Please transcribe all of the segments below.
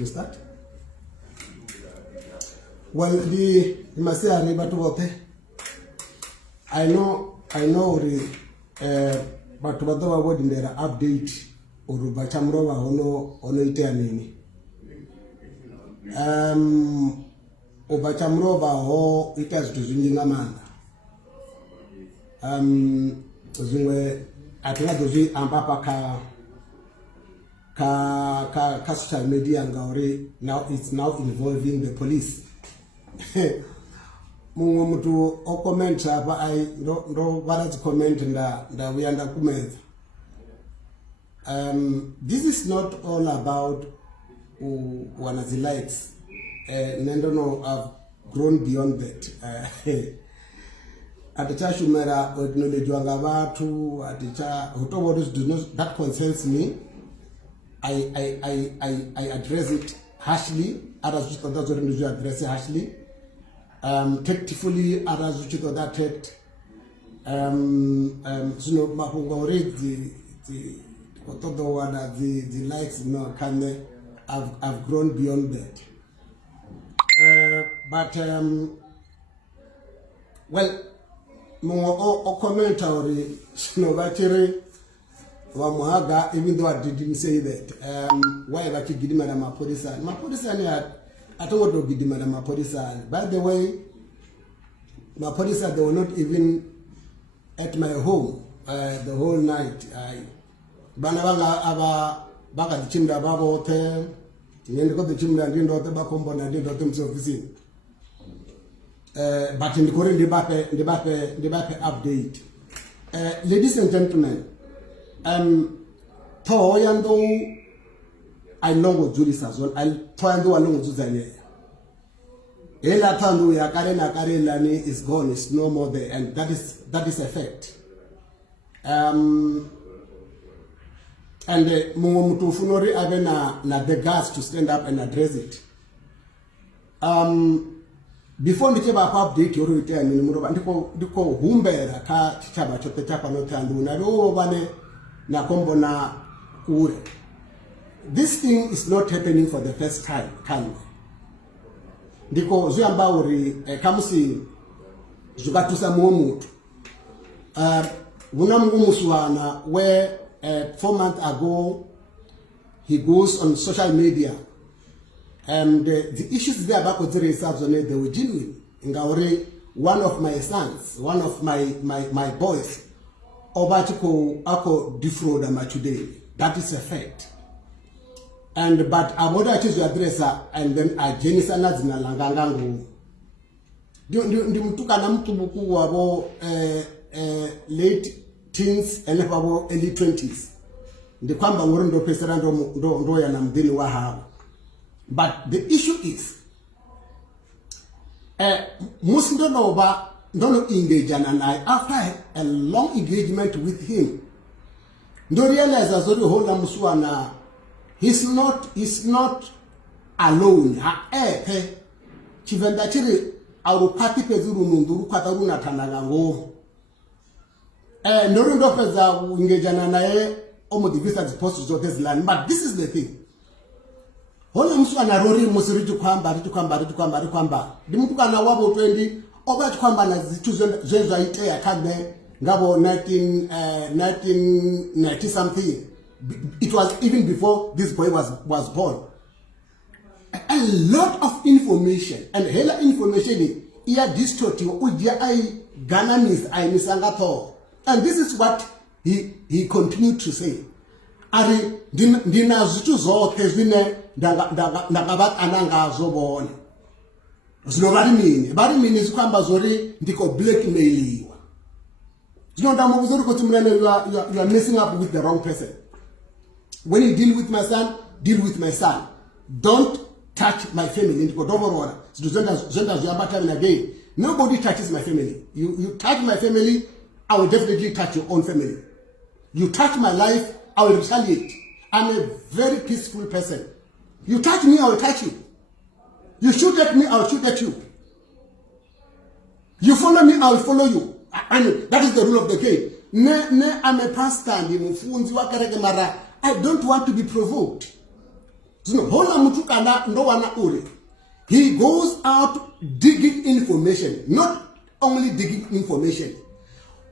you start? Well, the Masari Batuope, I know, but whatever word in their update or Bachamrova ono iteanini. Obachamrova ho itas to Zingamanda. Zingwe atina dozi ampapa ka social media ngauri now it's now involving the police. Mtu o comment hapa I ndo wala comment nda uyanda kumeza. This is not all about wanazi likes. Nendo no I've grown beyond that. Aticha shumera knowledge wanga watu aticha whatever this does not that concerns me. I address it harshly. Others which thought that address it harshly. Tactfully, others which thought that tact. So no mahungore the likes no can I've grown beyond that. But well, more commentary no battery Wamuhaga, even though I didn't say that. Why have I given Madam Mapolisa? Mapolisa, I told you to give Madam Mapolisa. By the way, Mapolisa, they were not even at my home the whole night. Banabanga Aba Baga the Chimda Baba Hotel, the end of the Chimda and didn't the Bakombo and didn't themselves visit. But in the current debate update, ladies and gentlemen, Toyando I know what Julis as well. I'll Toyando along with Zania. Ela Tandu Yakarena Karelani is gone, it's no more there, and that is a fact. And Mumutu Funori Avena na the guts to stand up and address it. Before the Chaba update, you return in Muraba, Diko Humbera, Ka Chaba Chopetapa no Tandu, Naro Bane. This thing is not happening for the first time, can because Zuyambauri Kamusi Zugatusa Momut Wunamuswana, where 4 months ago he goes on social media and the issues there about Kozere Sabzone, they were genuine. In Gauri, one of my sons, one of my boys, Obatiko ako defraud today. That is a fact. And but aboda chizu addressa and then a jenisana zina langangangu. Ndi mtuka na mtu buku wabo late teens and wabo early 20s. Ndi kwamba ngoro pesera ndo ya na mdini wa hao. But the issue is musindo noba don't engage and I after a long engagement with him. Don't realize as the whole Muswana he's not alone. Chivendachiri arupati pezuru nunduru kataruna tanagango. Norundo peza engage and I almost the visa supposed to this land. But this is the thing. Whole Muswana rori musiritu kwamba Dimutuka na wabo 20 Oba kwamba na zitu zezo ite ya kade ngabo 1990 something. It was even before this boy was born. A lot of information and hela information iya distort yo udia ai ganamis ai misangato. And this is what he continued to say. Ari dina zitu zote zine ndagabat ananga zobone. So bari mean is kwamba zori ndiko blackmailiwa. You know you are messing up with the wrong person. When you deal with my son, deal with my son. Don't touch my family. Again. Nobody touches my family. You touch my family, I will definitely touch your own family. You touch my life, I will retaliate. I'm a very peaceful person. You touch me, I will touch you. You shoot at me, I will shoot at you. You follow me, I will follow you. And that is the rule of the game. I'm a pastor. I don't want to be provoked. Zino hola mtu kana ndo wana uri. He goes out digging information, not only digging information.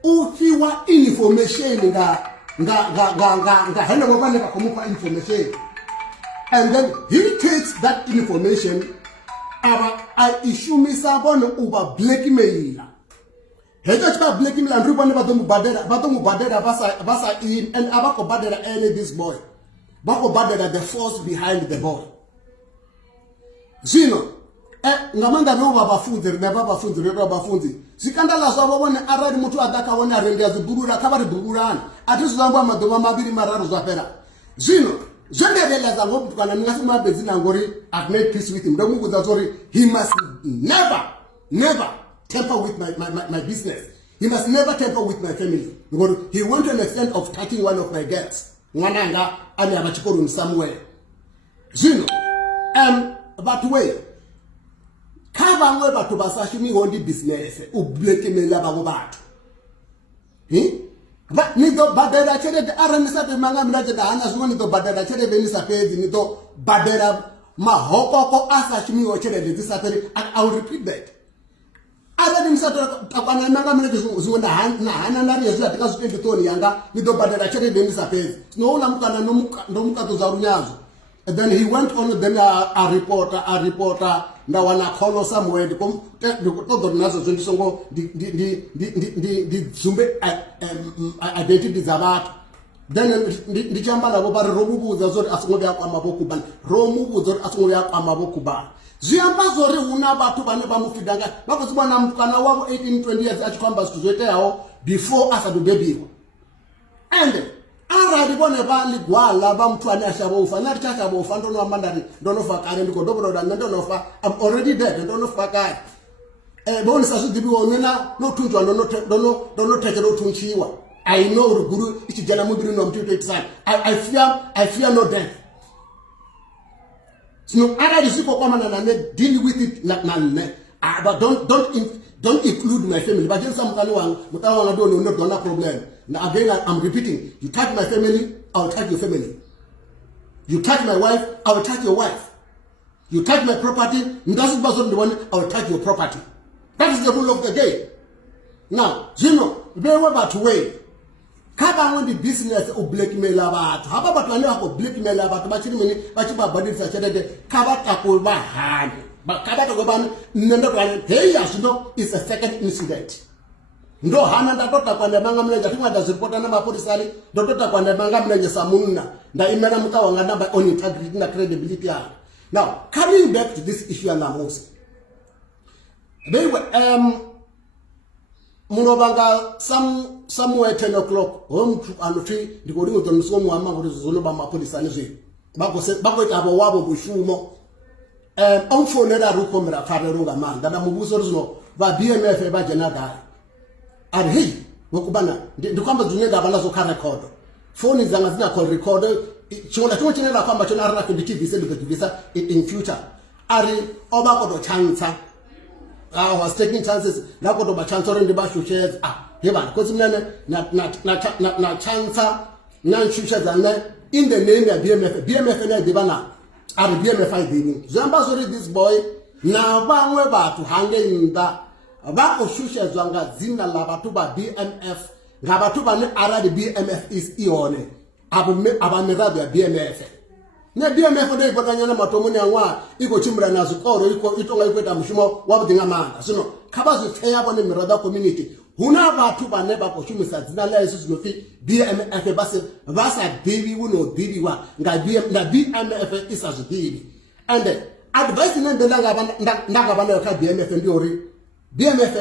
Ufiwa information nga hana wabane kumupa information. And then he takes that information I issue me sabon uba blackmail. Heja chika blackmail and rubane batomu badera basa in and abako badera any this boy. Bako badera the force behind the boy. Zino ngamanda no babafunzi sikandala zabo bone arari mutu adaka wona arendea ziburura kabari bururana ati zamba madoma mabiri mararu zapera zino jenderela za ngobu kana ningasema bezina ngori I've made peace with him ndo mungu zatori he must never tamper with my business. He must never tamper with my family because he went to an extent of touching one of my girls mwananga ani abachikoro in somewhere zino but wait kaba ngwe batho basashimi hondi business u blackmail ba go batho ba ni do badela chere aranisa te manga mlaje da hana zwo ni do badela chere benisa pezi ni do badela mahokoko asashimi o chere de disaperi. I will repeat that ada dimsato akwana manga mlaje zwo na hana na yesu atika zwo toni yanga ni do badela chere benisa pezi no ula mukana no mukato za runyazo. And then he went on, then a reporter, now wana call somewhere, the nazo zongo the zumbe identity zabat. Then the chamba na bobare romubu zazori asngobe amabokuban, romubu zori asngobe amabokuban. Ziamba zori una batu bane bamufidanga, bakozibwa na mkana wabo 18-20 years achikwamba sizwete yao before asadu baby. And ara dibone ba ligwala ba mtu anashabo ufana richaka bo ufando no mandari ndono fa kare ndiko dobro da ndono fa I'm already dead ndono fa kare boni sasu dibi wonena no tunjwa ndono teke no tunchiwa. I know guru ichi jana mudiri no mtu itsan I fear no death. So ara disiko kwa na deal with it but don't include my family. But just some mutawa no problem. Now again, I'm repeating. You touch my family, I will touch your family. You touch my wife, I will touch your wife. You touch my property, doesn't bother the one, I will touch your property. That is the rule of the game. Now, very well about way. Kaba when the business of blackmail about. How about when you have blackmail about bachiba body sachede kaba takulba hand. But kaba to go ban nendo hey as it's a second incident. Ndo hana ndotota kwanda manga mleja tumwa dazipota na mapolisali ndotota kwanda manga mleja samunna nda imena mutawa nga number on integrity na credibility ya. Now coming back to this issue na Muofhe, they were munobanga somewhere 10 o'clock home and tree ndikoringo to nsomo ama ngori zolo ba mapolisali zwe bako abo wabo bushumo on phone na rukomera fare runga manda na mubuzo zino ba BMF ba jenada ari hey Khubana ndikwamba dunyenga abanazo ka record phone zanga zina call record chona chenela kwamba chona arana ku TV sebekuvisa in future ari obako chansa was taking chances nako to ba chance already ba shares heba because mnene na chansa na shares and in the name of BMF na dibana ari BMF I dini zamba sorry this boy na bangwe ba to hange inda ba oshusha zwanga zina la batu ba BMF ngabatu ba ne aradi BMF is ione abamerado ya BMF ne BMF ndo ibaganya na matomoni anwa iko chimra na zukoro iko itonga ikweta mushumo wabudinga manga sino kabazo feya bone mirada community huna batu ba ne ba koshumisa zina la yesu zinofi BMF basa bibi uno bibi wa nga BMF is as bibi and advice nende ndanga bana ka BMF ndiori BMF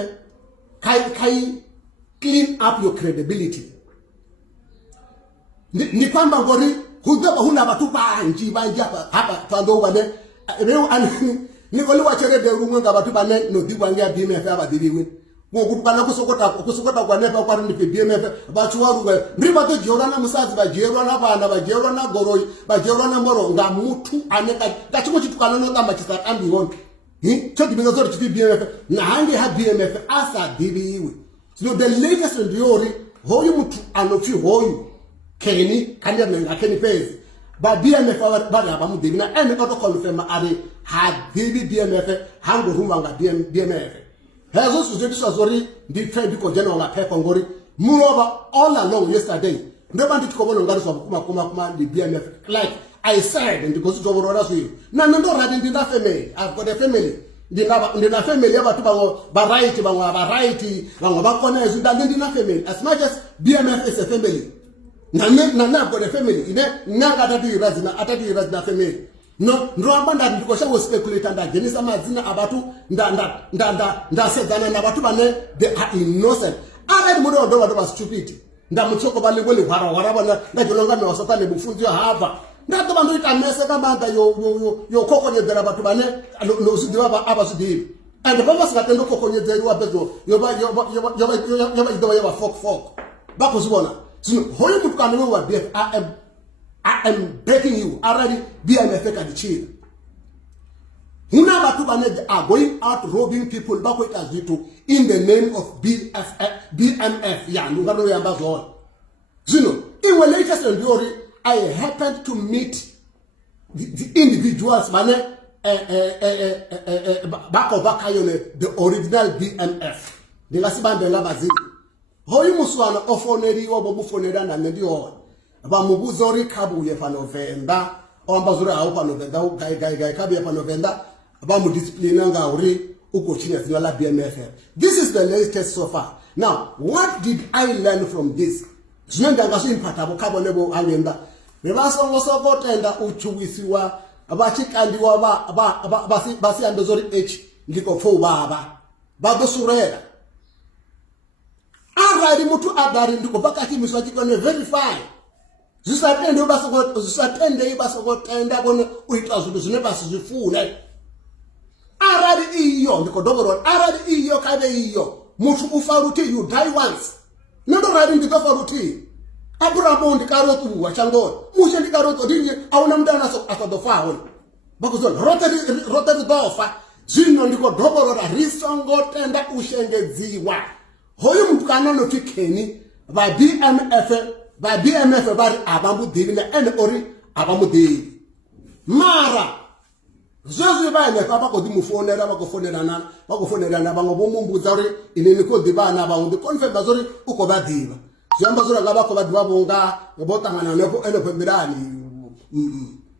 kai clean up your credibility. Ni kwamba ngori huna batu banji hapa tando bane nikoli wachere de runga ngabatu bane no diwangia BMF abadiriwe ngokupana kusokota kwa nepa kwa ni BMF bachuwaruga ndibato jorana musazi bajerwana bana bajerwana goroi bajerwana moro nga mutu aneka gachimo chitukana no tamba chisatambi wonke choti bizazori chifi BMF na hangi ha BMF asa diriwe. So the latest in theory hoyu mutu anofi hoyu keni kanya menga keni pezi ba BMF ba ya ba mu de na ene auto confirm are ha dibi BMF hango rumba nga BMF hezo sujetu sazori ndi trade ko jeno nga pepa ngori moreover all along yesterday ndeba ndi tikobolo ngari so kuma the BMF like I said and because to borora so you na ndo radi ndi na family I've got a family ndi na family abantu ba right bangwa ba kona ezu ndi na family as much as BMF is a family na I've got a family ine nanga atatu irazina family no ndo ambanda ndiko shawo speculate nda genisa mazina abatu nda sedzana na batu bane they are innocent already mudo ndo ba stupid nda mutsoko bale kwele hwara bana nda jolonga me wasatane bufunzi hava nda to bantu itamese kamanda yo kokonyedzera batu bane no zidiwa abazidi and baba singatendo kokonyedzeriwa bezo yoba idoba fok bakuzibona sino hoyi mutu kanwe wa BF I am begging you already BMF can chill. Huna batu bane are going out robbing people bako itazitu in the name of BMF ya ngano ya mbazo. Zino in the latest story I happened to meet the individuals mane bako bakayone the original BMF. Dingasibambe labazi. Hoyi muswana ofoneri wo bobufonera na ndio ba mubuzori kabuye pa November ombazura awu pa November gai kabuye pa November ba mu discipline nga uri uko chinya zino la BMF. This is the latest so far. Now what did I learn from this? Zinenda ngaso impata bo kabone bo angenda bebaso ngosokotenda uchuwisiwa abachikandiwa basi ambezori h ndiko fo baba bagosurera agari mutu agari ndiko bakati miswaji kone verify zisatende ibasokotenda bona uita zulu zine basizifune arari iyo ndiko dogoro arari iyo kabe iyo mutu ufaruti you die once ndo rari ndiko faruti Abraham ndikarotu wachango mushe ndikarotu ndinje auna mdana so akadofa wona bakuzo rotary dofa zino ndiko dogoro risongotenda ushengedziwa hoyo mtukana no fikeni ba BMF bari abamudibi na ene ori abamudibi mara zozo bane papa ko dimufonera bakofonera na bango bomumbuza ori ineni ko dibana ba undi confirm bazori uko badiba zamba zora ngaba ko badiba bonga ngobotangana nepo ene pembirani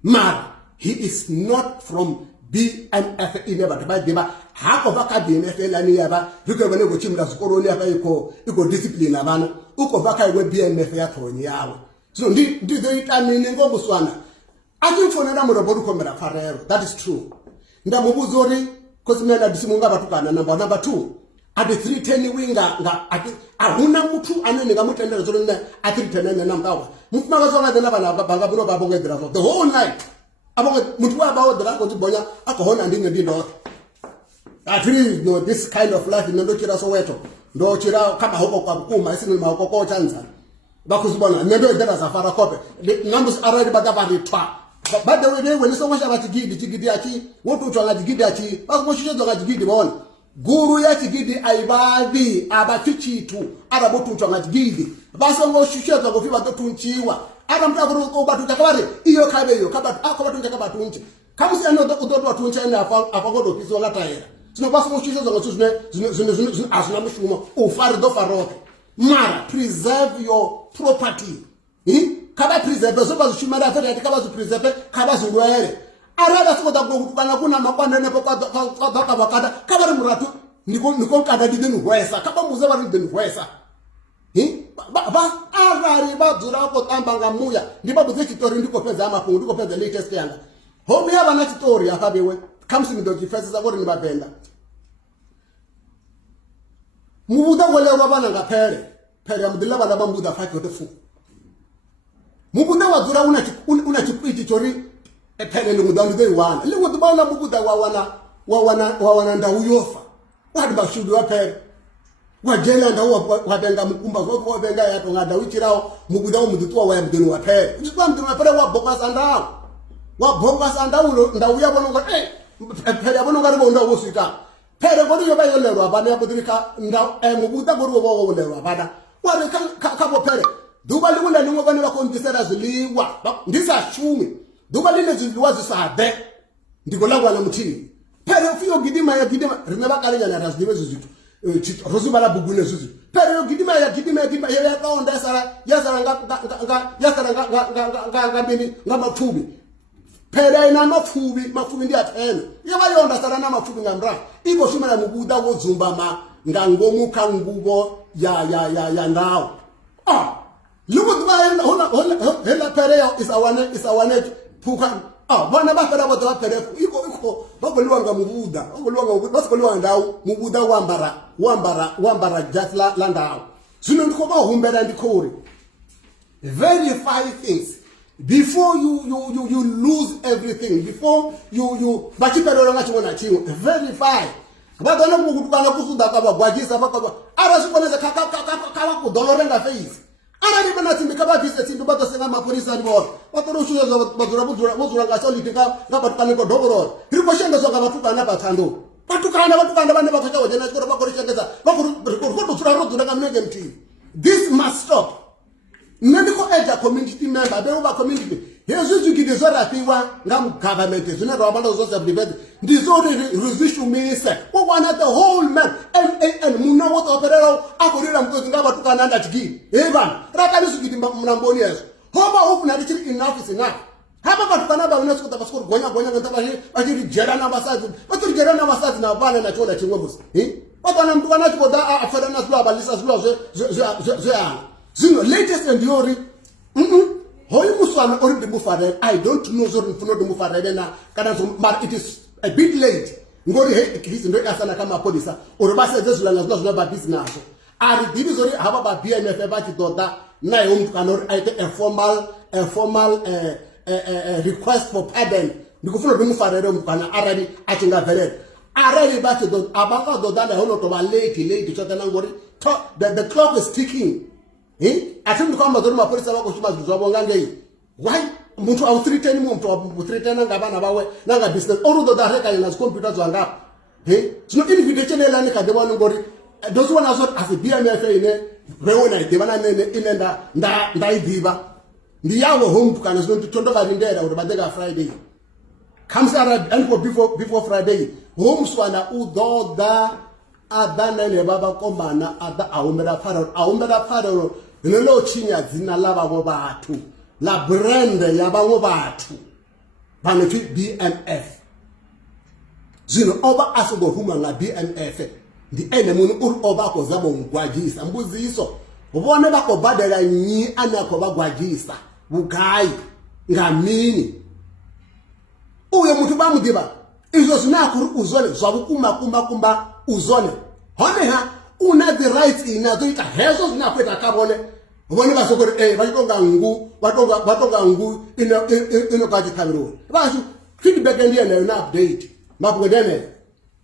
mara he is not from BMF ineba badiba hako baka BMF lani yaba biko bane go chimda skoroni aka iko discipline abana uko baka iwe BMF ya thonyi yawe so ndi they itamini ngobuswana akimfonera muroboru komera farero that is true ndamubuzori kosimela disimunga batukana number 2 at 310 winga nga ahuna mutu anene ngamutendera zolo na at 310 nambawa mufumaka zonga dena bana banga buno babongedera the whole night abonge mutu abawo dera ko zibonya akohona ndindo at least no this kind of life ndo chira Soweto ndo chira kama hoko kwa Bukuma isini mahoko chanza bakuzibona ndo dera safara kope numbers already bagabari twa but the way when so much about chigidi achi wotu utwanga chigidi achi bakumoshishe zonga chigidi bona guru ya chigidi aibadi abafichi tu arabotu utwanga chigidi basongo shishe zongo fiba tunchiwa ara mtakuru ko batu takabare iyo kabe iyo kabatu akobatu takabatu unchi kamusi ano udodo tuncha ina afagodo piso ngataera sino basi mushisho zongo zune asuna mushumo ufari do faroke mara preserve your property kaba preserve so bazu shimara fere kaba zu preserve kaba zu lwere arada sikoda kukana kuna makwanda nepo kwa bakada kaba muratu niko kada didenu hwesa kaba muze bari didenu hwesa ba arari bazura ko tambanga muya ndiba buze chitori ndiko peza amapungu ndiko peza latest yanga homi yaba na chitori akabewe kamsi midoji fesa zakori nibapenda mubuda wale wabana ngapere pere amudilla bana bambuda faki otefu mubuda wadura una chipiti chori pere ni mudandu dei wana lingo tubana mubuda wana ndauyofa wadi bashudu wa pere wajela ndau wabenga mkumba kwa wabenga yato ngada wichirao mubuda umudutua wa mdenu wa pere uchikwa mdenu wa pere wabonga sandao ndau yabona ngo pere yabona ngaribo ndau wosika pere godu yoba yolerwa bana yabudrika nda mubuda godu wo wolerwa bana wale kabo pere duba likuna ningo bane bakontisera ziliwa ndisa shumi duba line ziliwa zisade ndikola kwana muthini phela ufiyo gidima ya gidima rina bakalenya na razdiwe zizitu rozuba la bugune zizitu phela yo gidima ya kaonda yasara bini ngamathubi phela ina mafubi ndi athena yabayonda sara na mafubi ngamra ibo shumela mubuda wozumba ngangomuka ngubo ya ndawo look at hela pereo is our net pukan bana bafera boto bapere iko bakoliwa ngamubuda bakoliwa ndawo mubuda wambara jasla landawo zino ndiko bahumbera ndikori verify things before you lose everything before you bachiperero ngachibona chingo verify badona kukutukana kusuda kabagwajisa bakaba arasikoneza kaka kudolorenga face ara libana timbika bavise timbi batosenga mapolisa ndibo batoroshuza bazura ngasoliti ngabatukana ko dogoro riko shenga soka batukana bathando batukana bane bakacha wajena chikora bakorishengeza bakurutsura rodzura ngamnenge mti. This must stop. Nandiko elder community member beba community hezo zigidizwa rapiwa ngam government zina rabanda zose debate ndizo resolution kokwana the whole man and muna woto operero akorira mkozi ngaba tukananda tigi eba rakani sugidi mnamboni yeso hoba ofuna richiri enough is enough haba batukana ba unesko tabaskor gonya ngantaba ajiri jera na basazi baturi jera na basazi na bana na chola chingombusi batana mtukana chikoda afera na zwa balisa zwa zwa zino latest and yori hoy muswana ori de mufare I don't know zori mfuno de mufare na kana but it is a bit late ngori he kisi ndo asana kama polisa ori base zezulanga zwa ba business ari dibi zori haba ba BMF ba chitoda na yo kanori aite a formal request for pardon ndikufuna de mufare mfana arari achinga vele arari ba chitoda abanga doda na hono to ba late chotana ngori the clock is ticking. Atimdu kwamba zori mapolisa wako shuma zuzwabo ngangei why muntu au 310 muntu au 310 ngabana bawe nanga business orudo da reka ina computer zwanga sino invitation elani kadeba ngori those one as a BMF ine weona idebana nene inenda nda idiba ndiyawo home tukana zino tondo balindera uri badega Friday comes arab and before Friday home swana udoda adana ne baba komana ada aumera farao nelo chinya zina laba go bathu la brand ya bango bathu banethi BMF zino oba asugo huma nga BMF ndi enemuntu oba ko zabo ngwajisa mbuziso ubone bako badela nyi anako bagwajisa bugayi ngamini uyo muntu bamudiba izo zinakuru uzone zwabukuma uzone honeha una the rights inazoita hezo zinakweta kabone ubone basokore batonga ngu ino kaji kamero bashu feedback ndiye na update mabugedene